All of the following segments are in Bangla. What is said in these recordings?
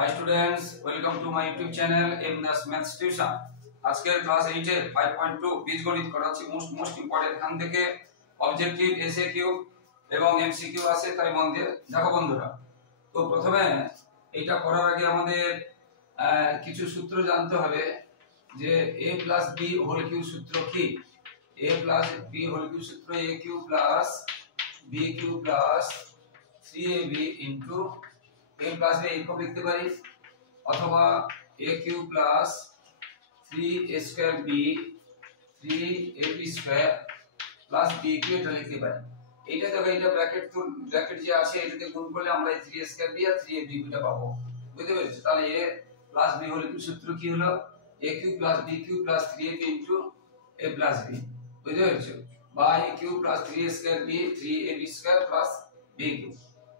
Hi students, welcome to my YouTube channel MNAS Maths Tuition। আজকের ক্লাস 8 এর 5.2 বীজগণিত করাচ্ছি। মোস্ট ইম্পর্টেন্ট এখান থেকে অবজেক্টিভ, এসএকিউ এবং এমসিকিউ আছে, তাই মন দিয়ে দেখো বন্ধুরা। তো প্রথমে এটা করার আগে আমাদের কিছু সূত্র জানতে হবে যে a + b হোল কিউ সূত্র কি। a + b হোল কিউ সূত্র aq + bq + 3ab a plus b এইরকম লিখতে পারি, অথবা aq plus 3a square b 3ab square plus bq এটা লিখতে পারি। এইটা দেখো, এটা ব্র্যাকেট যে আছে এটাতে গুণ করলে আমরা 3a square b আর 3ab টা পাবো, বুঝতে পেরেছো? তাহলে a plus b হলো কি সূত্র কি হলো aq plus bq plus 3ab a plus b, বুঝতে পেরেছো? বা aq plus 3a square b 3ab square plus bq।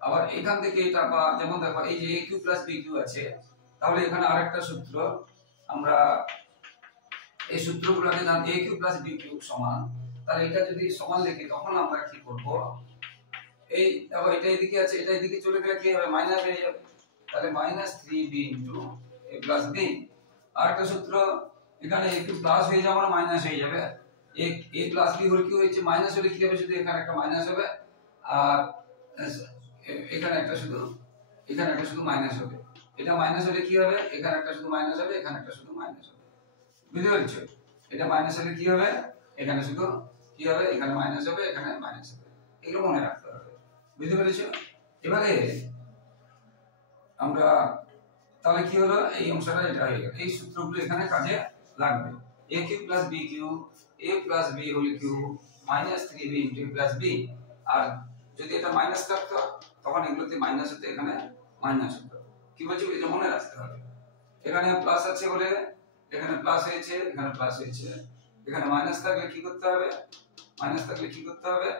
আবার এখান থেকে এটা বা যেমন দেখো এই যে aq plus bq আছে, তাহলে এখানে আরেকটা সূত্র আমরা এই সূত্রগুলোকে জানি aq plus bq সমান। তাহলে এটা যদি সমান লিখি তখন আমরা কি করব, এই দেখো এটা এদিকে আছে, এটা এদিকে চলে গেলে কি হবে, মাইনাস হয়ে যাবে। তাহলে -3b a plus b। আরেকটা সূত্র এখানে aq প্লাস হয়ে যাবে না মাইনাস হয়ে যাবে। a plus b হল কি হয়েছে, মাইনাস হলে কি হবে, শুধু এখানে একটা মাইনাস হবে আর এখানে একটা শুধু মাইনাস হবে। এটা মাইনাস হলে কি হবে, এখানে একটা শুধু মাইনাস হবে, এখানে একটা শুধু মাইনাস হবে, বুঝতে পেরেছো? এটা মাইনাস হলে কি হবে, এখানে শুধু কি হবে, এখানে মাইনাস হবে, এখানে মাইনাস হবে। এগুলো মনে রাখতে হবে, বুঝতে পেরেছো? এবারে আমরা তাহলে কি হলো, এই অংশটা এটা হয়ে গেল। এই সূত্রগুলো এখানে কাজে লাগবে। aq plus bq a plus b whole cube -3b a plus b। আর যদি এটা মাইনাস থাকতো তখন এগুলোতে মাইনাস হতো, এখানে মাইনাস হতো। কি বলছি এটা মনে রাখতে হবে। এখানে প্লাস আছে বলে এখানে প্লাস হয়েছে, এখানে প্লাস হয়েছে। এখানে মাইনাস থাকলে কি করতে হবে,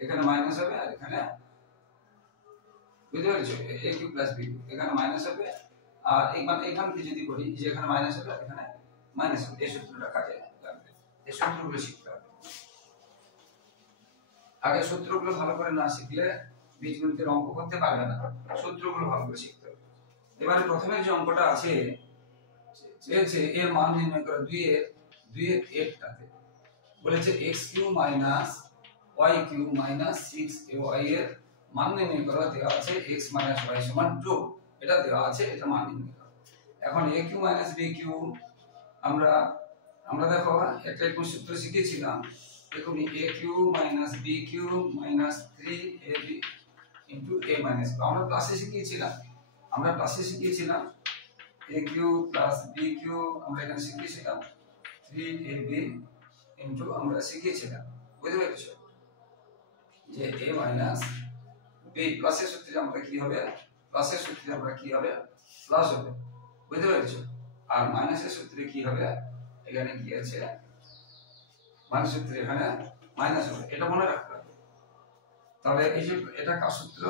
এখানে মাইনাস হবে আর এখানে, বুঝতে পেরেছো? aq plus b এখানে মাইনাস হবে আর এখান থেকে যদি করি যে এখানে মাইনাস হবে আর এখানে মাইনাস হবে। এই সূত্রটা কাজে লাগবে, এই সূত্রগুলো শিখতে হবে। আগে সূত্রগুলো ভালো করে না শিখলে বীজগণিতের অঙ্ক করতে পারবে না, সূত্রগুলো ভালো করে শিখতে হবে। এবারে প্রথমে যে অঙ্কটা আছে চেয়েছে এর মান নির্ণয় করো 2 এর এরটাতে বলেছে x3 - y3 - 6ay এর মান নির্ণয় করো। দেওয়া আছে x - y = 2, এটা দেওয়া আছে, এটা মান নির্ণয় করো। এখন aq - bq আমরা দেখো একটা একটু সূত্র শিখেছিলাম। দেখুন aq - bq - 3ab a - b আমরা ক্লাসে শিখিয়েছিলাম aq plus bq আমরা এখানে শিখিয়েছিলাম 3ab আমরা শিখিয়েছিলাম, বুঝতে পেরেছো? যে a minus b প্লাসের সূত্রে আমরা কি হবে, প্লাস হবে, বুঝতে পেরেছো? আর মাইনাসের সূত্রে কি হবে, এখানে কি আছে, মাইনাস সূত্রে এখানে মাইনাস হবে, এটা মনে রাখতে হবে। তাহলে এই যে এটা কার সূত্র,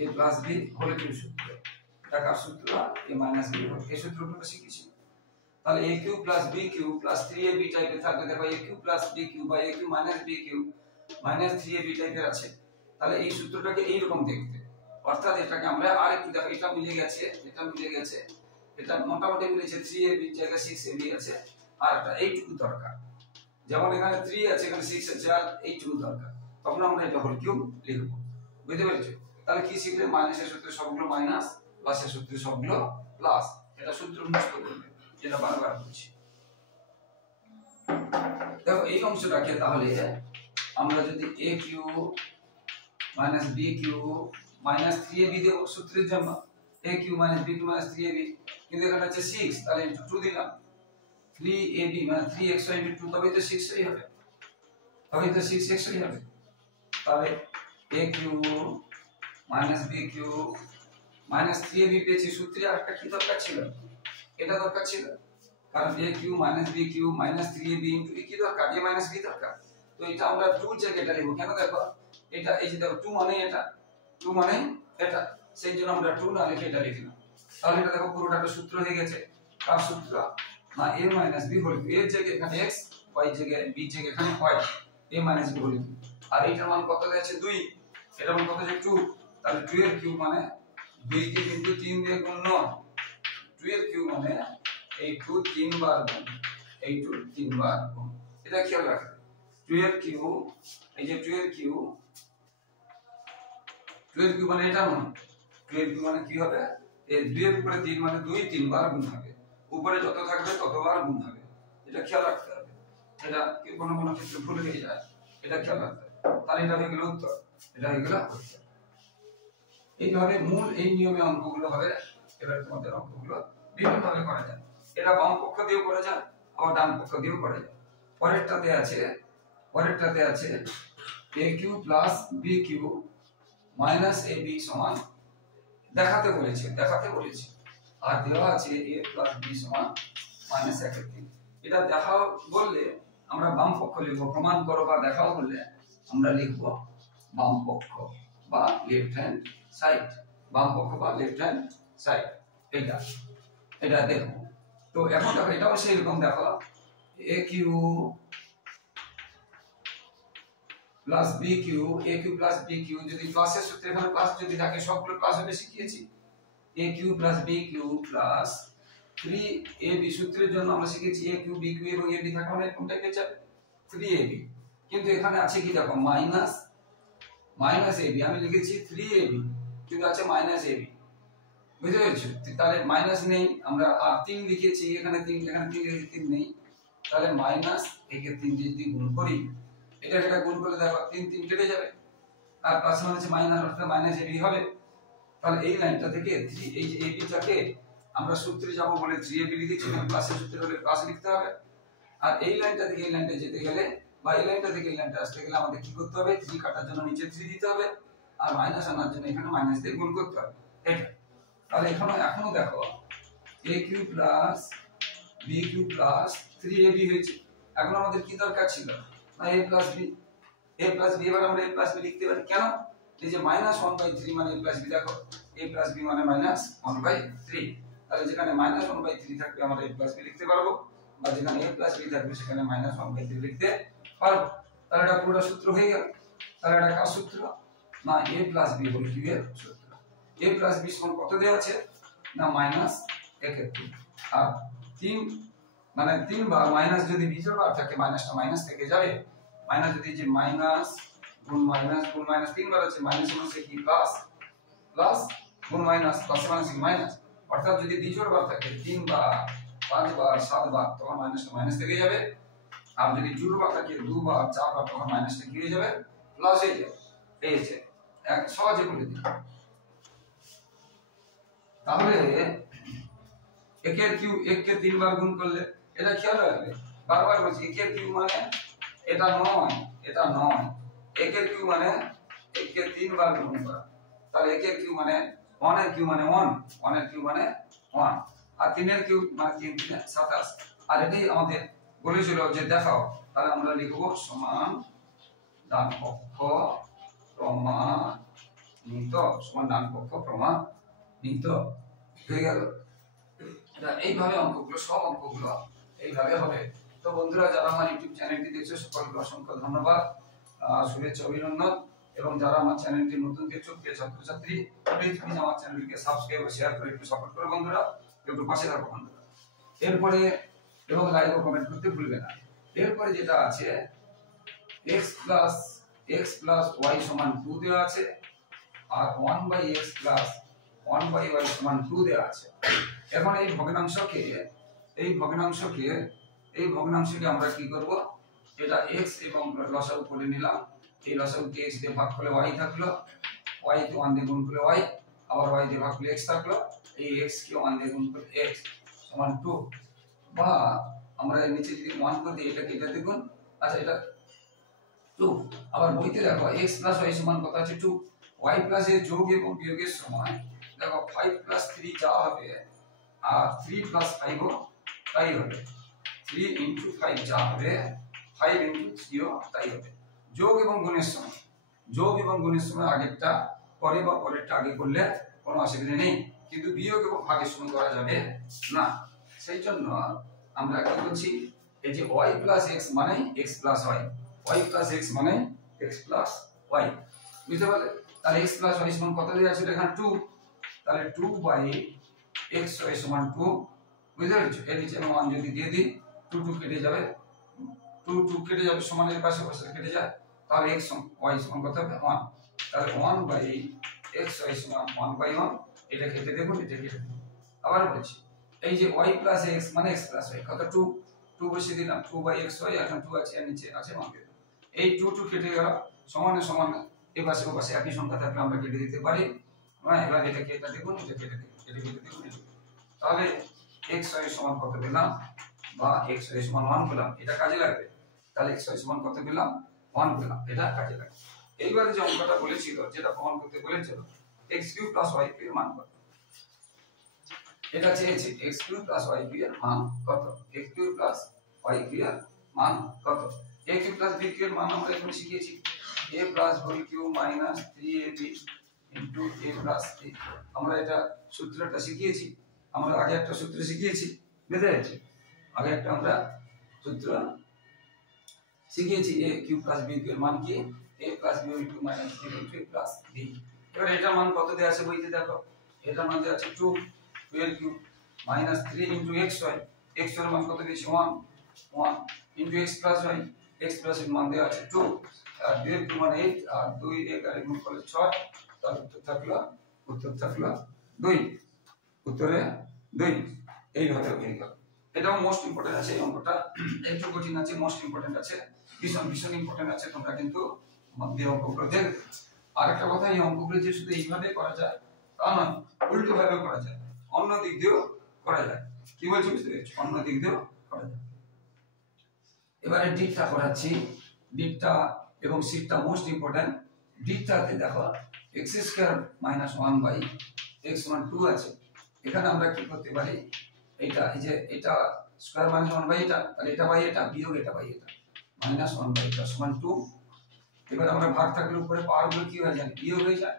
a plus b whole cube সূত্র, এটা কার সূত্র, a minus b, এই সূত্রগুলো শিখেছি। তাহলে aq plus bq plus 3ab টাইপের থাকবে। দেখো aq plus bq বা aq minus bq minus 3ab টাইপের আছে। তাহলে এই সূত্রটাকে এইরকম দেখতে, অর্থাৎ এটাকে আমরা আরেকটু দেখো, এটা মিলে গেছে, এটা মোটামুটি মিলেছে, 3ab জায়গায় 6ab আছে আর একটা এইটুকু দরকার। যেমন এখানে 3 আছে, এখানে 6 আছে আর এইটুকু দরকার, তখন আমরা এটা হোল কিউব লিখব, বুঝতে পেরেছো? তাহলে কি শিখলে, মাইনাসের সূত্রে সবগুলো মাইনাস, প্লাসের সূত্রে সবগুলো প্লাস। এটা সূত্র মুখস্থ করবে, যেটা বারবার বলছি। দেখো এই অংশটাকে তাহলে আমরা যদি aq minus bq minus 3ab দেব সূত্রের জন্য, aq minus bq minus 3ab, কিন্তু এখানে আছে 6, তাহলে ইনটু 2 দিলাম। 3ab মানে 3xy into 2, তবেই তো 6y হবে, তবেই তো 6xy হবে। তাহলে aq minus bq minus 3ab পেয়েছি। সূত্রে আরেকটা কি দরকার ছিল, এটা দরকার ছিল, কারণ aq minus bq minus 3ab into কি দরকার, a minus b দরকার। তো এটা আমরা 2 জায়গাটা লিখব কেন, দেখো এটা এই যে দেখো 2 মানে এটা, সেই জন্য আমরা 2 না লিখে এটা লিখলাম। তাহলে এটা দেখো পুরোটা একটা সূত্র হয়ে গেছে। কার সূত্র না, a minus b whole cube, এর জায়গায় এখানে x, y জায়গায় b জায়গায় এখানে y, a minus b whole cube. আর এইটার মান কত আছে 2, এটার মান কত আছে 2, তাহলে 2 এর কিউব মানে 2 কে কিন্তু 3 দিয়ে গুণ নয়, 2 এর কিউব মানে এই 2 3 বার গুণ, এই 2 3 বার গুণ, এটা খেয়াল রাখবে। 2 এর কিউব, এই যে 2 এর কিউব, 2 এর কিউব মানে এটা নয়, 2 এর কিউব মানে কি হবে, এই 2 এর উপরে 3 মানে 2 3 বার গুণ হবে, উপরে যত থাকবে ততবার গুণ হবে, এটা খেয়াল রাখতে হবে। এটা কোনো কোনো ক্ষেত্রে ভুল হয়ে যায়, এটা খেয়াল রাখতে হবে। তাহলে এটা হয়ে গেল উত্তর, এটা হয়ে গেল উত্তর। এইভাবে মূল এই নিয়মে অঙ্কগুলো হবে। এবার তোমাদের অঙ্কগুলো বিভিন্ন ভাবে করা যায়, এটা বাম পক্ষ দিয়েও করা যায়, আবার ডান পক্ষ দিয়েও করা যায়। পরেরটাতে আছে a cube plus b cube minus ab সমান দেখাতে বলেছে, আর দেওয়া আছে a প্লাস b সমান মাইনাস 1/3। এটা দেখাও বললে আমরা বাম পক্ষ লিখবো, প্রমাণ করো বা দেখাও বললে আমরা লিখবো বাম পক্ষ বা লেফট হ্যান্ড সাইড, বাম পক্ষ বা লেফট হ্যান্ড সাইড। এটা দেখো। তো এখন দেখো এটাও সেই রকম, দেখো a cube plus b cube, a cube plus b cube, যদি প্লাসের সূত্রে এখানে প্লাস যদি থাকে, সবগুলো প্লাস হবে শিখিয়েছি। a cube plus b cube plus 3ab সূত্রের জন্য আমরা শিখেছি a কিউব b কিউব এবং ab থাকা মানে কোনটা পেয়ে যাবে 3ab, কিন্তু এখানে আছে কি দেখো মাইনাস ab, আমি লিখেছি 3ab কিন্তু আছে মাইনাস ab, বুঝতে পেরেছো? তাহলে মাইনাস নেই, আমরা 3 লিখেছি, এখানে 3 লিখেছি, 3 নেই, তাহলে মাইনাস একে 3 দিয়ে যদি গুণ করি, এটা গুণ করলে দেখো 3 3 কেটে যাবে, আর প্লাস মানে আছে মাইনাস, অর্থাৎ মাইনাস ab হবে। তাহলে এই লাইনটা থেকে 3 এই যে ab টাকে আমরা সূত্রে যাব বলে 3ab লিখেছি, এখানে প্লাসের সূত্রে হলে প্লাস লিখতে হবে। আর এই লাইনটা থেকে এই লাইনটা যেতে গেলে বা এই লাইনটা থেকে এই লাইনটা আসতে গেলে আমাদের কি করতে হবে, 3 কাটার জন্য নিচে 3 দিতে হবে, আর মাইনাস আনার জন্য এখানে মাইনাস দিয়ে গুণ করতে হবে। এটা তাহলে এখনো দেখো a cube plus b cube plus 3ab হয়েছে। এখন আমাদের কি দরকার ছিল না a প্লাস b, এবার আমরা a প্লাস b লিখতে পারি, কেন? এই যে মাইনাস 1/3 মানে a প্লাস b, দেখো a প্লাস b মানে মাইনাস 1/3, তাহলে যেখানে মাইনাস 1/3 থাকবে আমরা a প্লাস b লিখতে পারবো, বা যেখানে a প্লাস b থাকবে সেখানে মাইনাস 1/3 লিখতে পারবো। তাহলে এটা পুরো সূত্র হয়ে গেল। তাহলে এটা কার সূত্র না a plus b whole cube এর সূত্র। a প্লাস b সমান কত দেওয়া আছে না মাইনাস 1/3, আর 3 মানে 3 বার মাইনাস যদি বিজোড় বার থাকে মাইনাসটা মাইনাস থেকে যাবে, মাইনাস যদি যে মাইনাস গুণ মাইনাস 3 বার আছে, মাইনাস মানে কি প্লাস, প্লাস গুণ মাইনাস, প্লাস মানে কি মাইনাস, অর্থাৎ যদি বিজোড় বার থাকে 3 বার 5 বার 7 বার তখন মাইনাসটা মাইনাস থেকে যাবে, আর যদি জোড় বার থাকে 2 বার 4 বার তখন মাইনাসটা কি হয়ে যাবে প্লাস হয়ে যাবে। এই যে এক সহজে বলে দিই। তাহলে একের কিউব 1 কে 3 বার গুণ করলে, এটা খেয়াল রাখবে, বারবার বলছি একের কিউব মানে এটা নয়, একের কিউব মানে 1 কে 3 বার গুণ করা। তাহলে একের কিউব মানে 1 এর কিউব মানে 1 এর কিউব মানে 1, আর 3 এর কিউব মানে 3 3 27। আর এটাই আমাদের বলেছিল যে দেখাও, তাহলে আমরা লিখব সমান ডান পক্ষ প্রমাণিত, সমান ডান পক্ষ প্রমাণিত হয়ে গেল। এটা এইভাবে অঙ্কগুলো, সব অঙ্কগুলো এইভাবে হবে। তো বন্ধুরা, যারা আমার ইউটিউব চ্যানেলটি দেখছো সকলকে অসংখ্য ধন্যবাদ, শুভেচ্ছা অভিনন্দন, এবং যারা আমার চ্যানেলটি নতুন দেখছো প্রিয় ছাত্রছাত্রী, প্লিজ আমার চ্যানেলটিকে সাবস্ক্রাইব ও শেয়ার করে একটু সাপোর্ট করো বন্ধুরা, একটু পাশে থাকো বন্ধুরা। এরপরে এবং লাইক ও কমেন্ট করতে ভুলবে না। এরপরে যেটা আছে x প্লাস y সমান 2 দেওয়া আছে, আর 1/x প্লাস 1/y সমান 2 দেওয়া আছে। এখন এই ভগ্নাংশকে আমরা কি করব, এটা x এবং লসাগু করে নিলাম, এই লসাগুকে x দিয়ে ভাগ করলে y থাকলো, y কে 1 দিয়ে গুণ করলে y, আবার y দিয়ে ভাগ করলে x থাকলো, এই x কে 1 দিয়ে গুণ করলে x সমান 2, বা আমরা নিচে যদি 1 করে দিই এটাকে এটা দেখুন, আচ্ছা এটা 2, আবার বইতে দেখো x প্লাস y সমান কত আছে 2, y প্লাস এর যোগ এবং বিয়োগের সময় দেখো 5 প্লাস 3 যা হবে, আর 3 প্লাস 5 ও তাই হবে, 3 ইনটু 5 যা হবে 5 ইনটু 3 ও তাই হবে। যোগ এবং গুণের সময় আগেরটা পরে বা পরেরটা আগে করলে কোনো অসুবিধা নেই, কিন্তু বিয়োগ এবং ভাগের সময় করা যাবে না। সেই জন্য আমরা কি করছি, এই যে y প্লাস x মানে x plus y plus x মানে x প্লাস y, বুঝতে পারলে? তাহলে x প্লাস y সমান কত দেওয়া আছে এখানে 2, তাহলে 2/xy সমান 2, বুঝতে পেরেছো? এর নিচে আমি 1 যদি দিয়ে দিই 2 2 কেটে যাবে, 2 2 কেটে যাবে, সমানের পাশে পাশে কেটে যায়, তাহলে x y সমান কত হবে 1, তাহলে 1/xy সমান 1/1, এটা কেটে দেখুন, এটা কেটে দেখুন। আবার বলছি এই যে y প্লাস x মানে x প্লাস y কত 2, 2 বসিয়ে দিলাম, 2/xy, এখন 2 আছে এর নিচে আছে 1, এই 2 2 কেটে গেল, সমানে সমান এই পাশে ও পাশে একই সংখ্যা থাকলে আমরা কেটে দিতে পারি। হ্যাঁ, এবার এটা কেটে দেখুন, এটা কেটে দেখুন, এটা কেটে দেখুন, তাহলে xy সমান কত পেলাম, বা xy সমান 1 পেলাম, এটা কাজে লাগবে। তাহলে xy সমান কত পেলাম 1 পেলাম, এটা কাজে লাগবে। এইবারে যে অঙ্কটা বলেছিল, যেটা প্রমাণ করতে বলেছিল x³ + y³ এর মান কত, এটা চেয়েছে x³ + y³ এর মান কত, x³ + y³ এর মান কত। a³ + b³ এর মান আমরা এখন শিখেছি, a + whole cube minus 3ab into a plus a, আমরা এটা সূত্রটা শিখিয়েছি, আমরা আগে একটা সূত্র শিখিয়েছি, বুঝতে পেরেছি? আগে একটা আমরা সূত্র শিখিয়েছি, a³ + b³ এর মান কি, a + b * 2 minus 3 into a plus b। এবার এটা মান কত দেয়া আছে বইতে দেখো, এটা মান দেয়া আছে 2 এর cube minus 3 into xy, x এর মান কত দিয়েছি 1 1 into x plus y, x plus এর মান দেয়া আছে 2, আর 2 এর কিউব মানে 8, আর 2 11 গুণ করলে 6, তার উত্তর থাকলো 2, উত্তরে 2, এইভাবে হয়ে গেল। এটাও মোস্ট ইম্পর্টেন্ট আছে, এই অঙ্কটা একটু কঠিন আছে, মোস্ট ইম্পর্টেন্ট আছে, ভীষণ ভীষণ ইম্পর্টেন্ট আছে, তোমরা কিন্তু মধ্যে অঙ্কগুলো দেখবে। আর একটা কথা, এই অঙ্কগুলো যে শুধু এইভাবে করা যায় তা নয়, উল্টো ভাবে করা যায়, অন্য দিক দিয়েও করা যায়। কি বলছি বুঝতে পেরেছো? অন্য দিক দিয়েও করা যায়। এবারে ডিটটা করাচ্ছি, ডিটটা এবং সিটটা মোস্ট ইম্পর্টেন্ট। ডিটটাতে দেখো x² - 1/x = 2 আছে, এখানে আমরা কি করতে পারি, এটা এই যে এটা স্কয়ার মানে 1 এটা, তাহলে এটা বাই এটা বিয়োগ এটা বাই এটা, -1 এটা সমান 2। এবার আমরা ভাগ থাকলে উপরে পাওয়ার গুলো কি হয়ে যায়, বিয়োগ হয়ে যায়,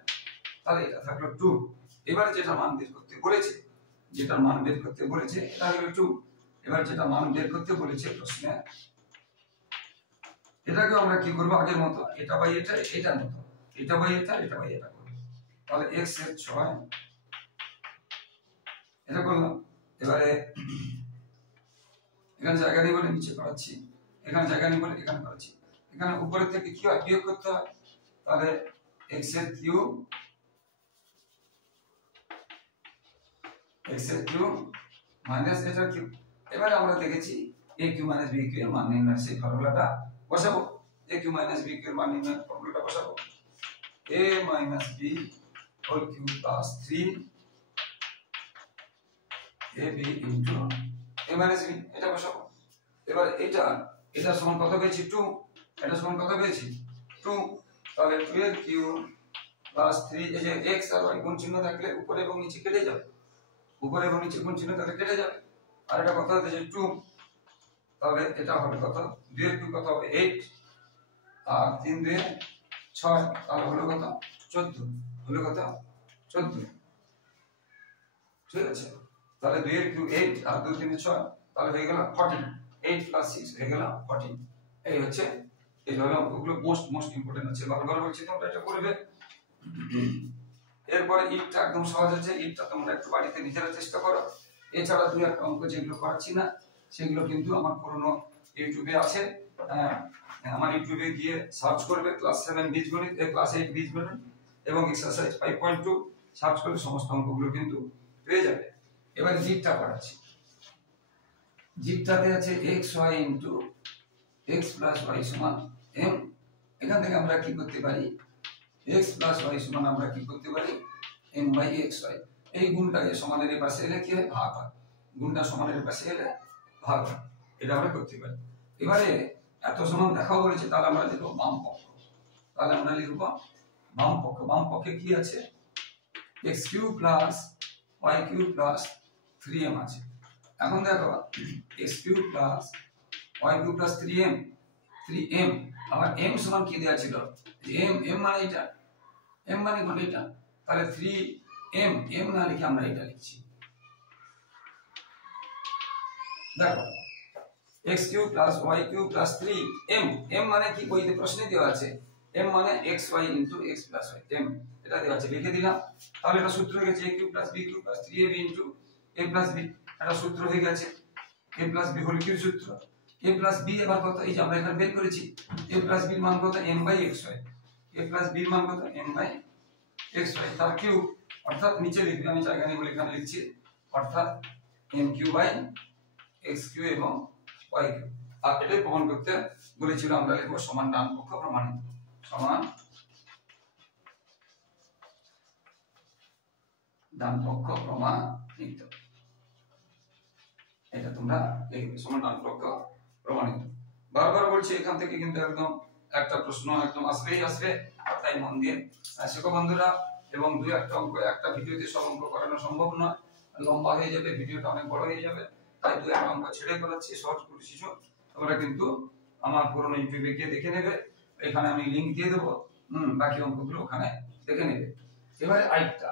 তাহলে এটা থাকলো 2। এবার যেটা মান বের করতে বলেছে, যেটা মান বের করতে বলেছে এটা হলো 2। এবার যেটা মান বের করতে বলেছে প্রশ্নে, এটাকে আমরা কি করব, আগের মতো এটা বাই এটা, এটার মতো এটা বাই এটা, এটা বাই এটা করব। তাহলে x এর 6 এটা করলাম। এবারে এখানে জায়গা নেই বলে নিচে করাচ্ছি, এখানে জায়গা নেই বলে এখানে করাচ্ছি। এখানে উপরের থেকে কি হয়, বিয়োগ করতে হয়, তাহলে x এর কিউব মাইনাস এটার কিউব। এবারে আমরা দেখেছি a³ - b³ এর মান নির্ণয়, সেই ফর্মুলাটা বসাবো, a³ - b³ এর মান নির্ণয় ফর্মুলাটা বসাবো, a - b whole cube plus 3ab into a - b, এটা বসাবো। এবার এটা সমান কত পেয়েছি 2, এটা সমান কত পেয়েছি 2, তাহলে 2 এর কিউব প্লাস 3, এই যে x আর y গুণ চিহ্ন থাকলে উপরে এবং নিচে কেটে যাবে, উপরে এবং নিচে গুণ চিহ্ন থাকলে কেটে যাবে, আর এটা কত হচ্ছে 2, তাহলে এটা হবে কত, 2 এর কিউব কত হবে 8, আর 3 2 6, তাহলে হলো কত 14, হলো কত 14, ঠিক আছে? তাহলে 2 এর কিউব 8 আর 2 3 6, তাহলে হয়ে গেল 14, 8 + 6 হয়ে গেল 14। এই হচ্ছে, এইভাবে অঙ্কগুলো মোস্ট ইম্পর্টেন্ট আছে, বারবার বলছি তোমরা এটা করবে। এরপরে ইটটা একদম সহজ আছে, ইটটা তোমরা একটু বাড়িতে নিজেরা চেষ্টা করো। এছাড়া দুই একটা অঙ্ক যেগুলো করাচ্ছি না সেগুলো কিন্তু আমার পুরনো ইউটিউবে আছে, আমার ইউটিউবে গিয়ে সার্চ করবে ক্লাস 7 বীজগণিত, ক্লাস 8 বীজগণিত এবং এক্সারসাইজ 5.2 সার্চ করলে সমস্ত অঙ্কগুলো কিন্তু পেয়ে যাবে। এবার জিটটা করাচ্ছি, জিটটাতে আছে xy into x plus y সমান m। এখান থেকে আমরা কি করতে পারি, x plus y সমান আমরা কি করতে পারি m/xy। এই গুণটা যে সমানের পাশে এলে কি হয়, ভাগ হয়, গুণটা সমানের পাশে এলে ভাগ হয়, এটা আমরা করতে পারি। এবারে এত সমান দেখাও বলেছে, তাহলে আমরা লিখব বাম পক্ষ, তাহলে আমরা লিখব বাম পক্ষ। বাম পক্ষে কি আছে, x³ + y³ + 3m আছে। এখন দেখো x³ + y³ + 3m, আবার m সমান কি দেয়া ছিল, m মানে এটা, m মানে কোন এটা, তাহলে 3m না লিখে আমরা এটা লিখছি। দেখো x³ + y³ + 3m, m মানে কি বইতে প্রশ্নে দেওয়া আছে, m মানে xy into x plus y m এটা দেওয়া আছে, লিখে দিলাম। তাহলে এটা সূত্র হয়ে গেছে a cube plus b cube plus 3ab into a plus b, এটা সূত্র হয়ে গেছে a plus b whole cube সূত্র। a প্লাস b এবার কত, এই যে আমরা এখানে বের করেছি, a প্লাস b এর মান কত m by xy, a plus b এর মান কত m বাই xy তার কিউব, অর্থাৎ নিচে লিখবে, আমি জায়গা নেই বলে এখানে লিখছি, অর্থাৎ m cube by x cube এবং y কিউব। আর এটাই প্রমাণ করতে বলেছিল, আমরা লিখব সমান ডান পক্ষ প্রমাণিত, সমান ডান পক্ষ প্রমাণিত, এটা তোমরা লিখবে সমান ডান পক্ষ প্রমাণিত। বারবার বলছি এখান থেকে কিন্তু একদম একটা প্রশ্ন একদম আসবেই আসবে, তাই মন দিয়ে শেখো বন্ধুরা। এবং দুই একটা অঙ্ক একটা ভিডিওতে সব অঙ্ক করানো সম্ভব নয়, লম্বা হয়ে যাবে, ভিডিওটা অনেক বড় হয়ে যাবে, তাই দুই একটা অঙ্ক ছেড়ে করাচ্ছি সহজ করে শিশু। তোমরা কিন্তু আমার পুরনো ইউটিউবে গিয়ে দেখে নেবে, এখানে আমি লিংক দিয়ে দেবো, বাকি অঙ্কগুলো ওখানে দেখে নেবে। এবারে আরেকটা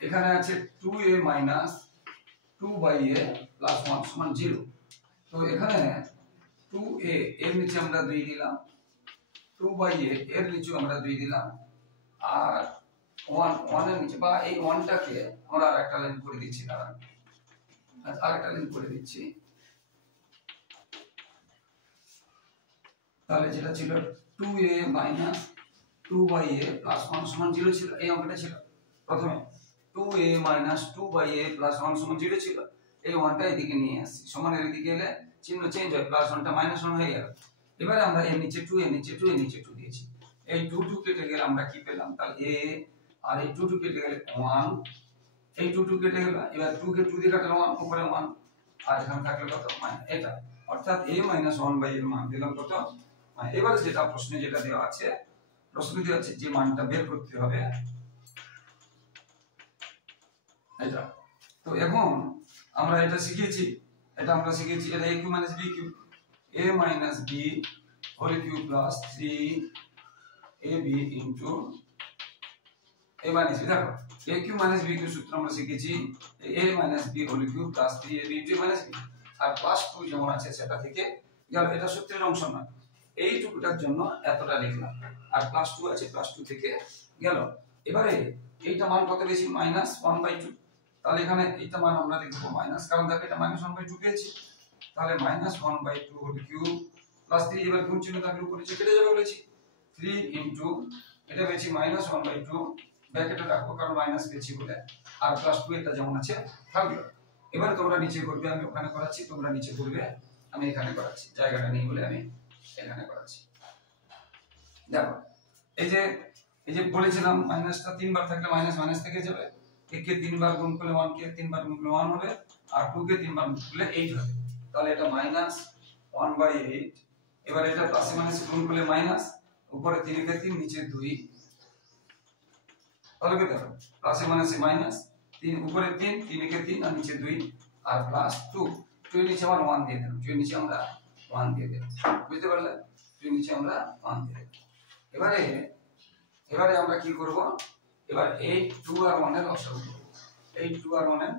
এখানে আছে 2a মাইনাস 2/a প্লাস 1 সমান 0। তো এখানে 2a এর নিচে আমরা 2 দিলাম, 2/a এর নিচে আমরা 2 দিলাম, আর 1 এর নিচে বা এই 1টাকে আমরা আরেকটা লাইন করে দিচ্ছি, দাঁড়ান আরেকটা লাইন করে দিচ্ছি। তাহলে যেটা ছিল 2a মাইনাস 2/a প্লাস 1 সমান 0 ছিল, এই অঙ্কটা ছিল প্রথমে 2a মাইনাস 2/a প্লাস 1 সমান 0 ছিল, এই 1টা এদিকে নিয়ে আসছি, সমানের এদিকে এলে চিহ্ন চেঞ্জ হয়, প্লাস 1টা মাইনাস 1 হয়ে গেল। এবারে আমরা এর নিচে 2 এর নিচে 2 এর নিচে 2 দিয়েছি, এই 2 2 কেটে গেলে আমরা কি পেলাম, তাহলে a, আর এই 2 2 কেটে গেলে 1, এই 2 2 কেটে গেল, এবার 2 কে 2 দিয়ে কাটলে 1 উপরে 1, আর এখানে থাকলে কত মাইনাস এটা, অর্থাৎ a মাইনাস 1/a এর মান দিলাম কত। এবারে যেটা প্রশ্নে যেটা দেওয়া আছে, প্রশ্ন দেওয়া আছে যে মানটা বের করতে হবে এটা। তো এখন আমরা এটা শিখেছি, এটা a cube minus b cube, a minus b whole cube plus 3ab into a minus b। দেখো a cube minus b cube সূত্র আমরা শিখেছি, a minus b whole cube plus 3ab into a minus b, আর প্লাস 2 যেমন আছে সেটা থেকে গেল, এটা সূত্রের অংশ নয়, এইটুকুটার জন্য এতটা লিখলাম, আর প্লাস 2 আছে, প্লাস 2 থেকে গেল। এবারে এইটা মান কত বেশি, মাইনাস 1/2, তাহলে এখানে এইটা মান আমরা লিখব মাইনাস, কারণ দেখো এটা মাইনাস 1/2 পেয়েছি, তাহলে মাইনাস 1/2 হোল কিউব প্লাস 3, এবার গুণ চিহ্ন থাকলে উপরে কেটে যাবে বলেছি, 3 ইনটু এটা পেয়েছি মাইনাস 1/2, ব্র্যাকেটে রাখবো কারণ মাইনাস পেয়েছি বলে, আর প্লাস 2 এটা যেমন আছে থাকলো। এবারে তোমরা নিচে করবে, আমি ওখানে করাচ্ছি, তোমরা নিচে করবে, আমি এখানে করাচ্ছি, জায়গাটা নেই বলে আমি এখানে করাচ্ছি। দেখো এই যে বলেছিলাম মাইনাসটা 3 বার থাকলে মাইনাস মাইনাস থেকে যাবে, কে 3 বার গুণ করলে 1 কে 3 বার গুণ করলে 1 হবে, আর 2 কে 3 বার গুণ করলে 8 হবে, তাহলে এটা মাইনাস 1/8। এবার এটা প্লাস মাইনাস গুণ করলে মাইনাস, উপরে 3 কে 3 নিচে 2, তাহলে কি দেখো প্লাস মাইনাসে মাইনাস, 3 উপরে 3 3 কে 3 আর নিচে 2, আর প্লাস 2 2 এর নিচে আমরা 1 দিয়ে দিলাম, 2 এর নিচে আমরা 1 দিয়ে দিলাম, বুঝতে পারলে, 2 এর নিচে আমরা 1 দিয়ে দিলাম। এবারে আমরা কি করব, এবার 8 2 আর 1 এর লসাগু করব, 8 2 আর 1 এর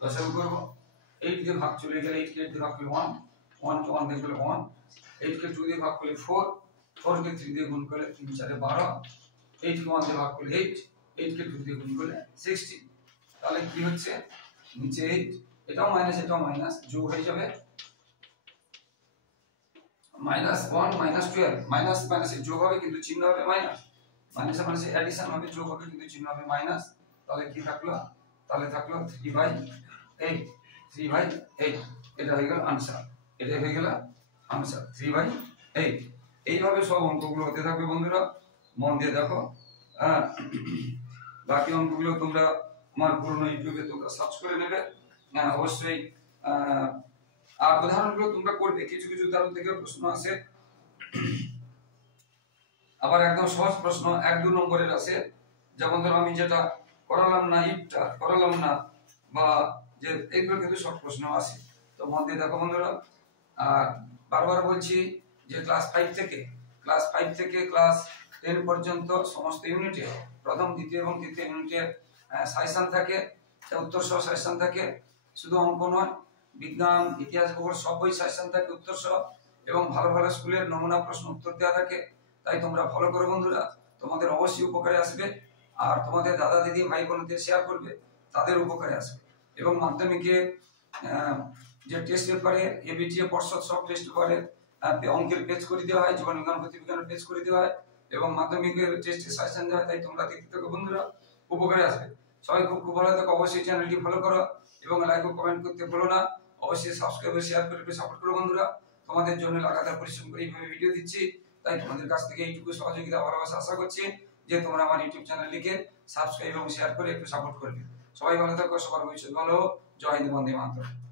লসাগু করব। 8 দিয়ে ভাগ চলে গেলে 8 কে 8 দিয়ে ভাগ করলে 1, 1 কে 1 দিয়ে করলে 1, 8 কে 2 দিয়ে ভাগ করলে 4, 4 কে 3 দিয়ে গুণ করলে 3 4 এ 12, 8 কে 1 দিয়ে ভাগ করলে 8, 8 কে 2 দিয়ে গুণ করলে 16, তাহলে কি হচ্ছে নিচে 8, এটাও মাইনাস এটাও মাইনাস, যোগ হয়ে যাবে মাইনাস 1 মাইনাস 12, মাইনাস মাইনাসে যোগ হবে কিন্তু চিহ্ন হবে মাইনাস, মাইনাসে মাইনাসে অ্যাডিশন হবে, যোগ হবে কিন্তু চিহ্ন হবে মাইনাস, তাহলে কি থাকলো, তাহলে থাকলো 3/8, 3/8, এটা হয়ে গেল आंसर, এটা হয়ে গেল आंसर 3/8। এইভাবে সব অঙ্কগুলো হতে থাকবে বন্ধুরা, মন দিয়ে দেখো। বাকি অঙ্কগুলো তোমরা আমার পুরনো ইউটিউবে তোমরা সার্চ করে নেবে, অবশ্যই আর উদাহরণগুলো তোমরা করবে, কিছু কিছু উদাহরণ থেকে প্রশ্ন আসে, আবার একদম সহজ প্রশ্ন 1-2 নম্বরের আছে, যেমন ধরো আমি যেটা করালাম না, ইটটা করালাম না, বা যে এগুলো কিন্তু সব প্রশ্ন আসে, তো মন দিয়ে দেখো বন্ধুরা। আর বারবার বলছি যে ক্লাস 5 থেকে ক্লাস 10 পর্যন্ত সমস্ত ইউনিটে প্রথম দ্বিতীয় এবং তৃতীয় ইউনিটের সাজেশন থাকে, উত্তর সহ সাজেশন থাকে, শুধু অঙ্ক নয়, বিজ্ঞান ইতিহাস ভূগোল সব বই সাজেশন থাকে উত্তর সহ, এবং ভালো ভালো স্কুলের নমুনা প্রশ্ন উত্তর দেওয়া থাকে। তাই তোমরা ফলো করো বন্ধুরা, তোমাদের অবশ্যই উপকারে আসবে। আর তোমাদের দাদা দিদি ভাই বোনদের শেয়ার করবে, তাদের উপকারে আসবে। এবং মাধ্যমিকে যে টেস্ট পেপারে এবিটিএ পর্ষদ সব টেস্ট পেপারে অঙ্কের পেজ করে দেওয়া হয়, জীবন বিজ্ঞান গতিবিজ্ঞানের পেজ করে দেওয়া হয় এবং মাধ্যমিকের টেস্টে সাজেশন দেওয়া হয়। তাই তোমরা দেখতে থাকো বন্ধুরা, উপকারে আসবে। সবাই খুব খুব ভালো থাকো, অবশ্যই চ্যানেলটি ফলো করো এবং লাইক ও কমেন্ট করতে ভুলো না। অবশ্যই সাবস্ক্রাইব ও শেয়ার করে একটু সাপোর্ট করো বন্ধুরা। তোমাদের জন্য লাগাতার পরিশ্রম করে এইভাবে ভিডিও দিচ্ছি, তাই তোমাদের কাছ থেকে এইটুকু সহযোগিতা ভালোবাসা আশা করছি যে তোমরা আমার ইউটিউব চ্যানেলটিকে সাবস্ক্রাইব এবং শেয়ার করে একটু সাপোর্ট করবে। সবাই ভালো থাকো, সবার ভবিষ্যৎ ভালো হোক। জয় হিন্দ, বন্দে মাতরম।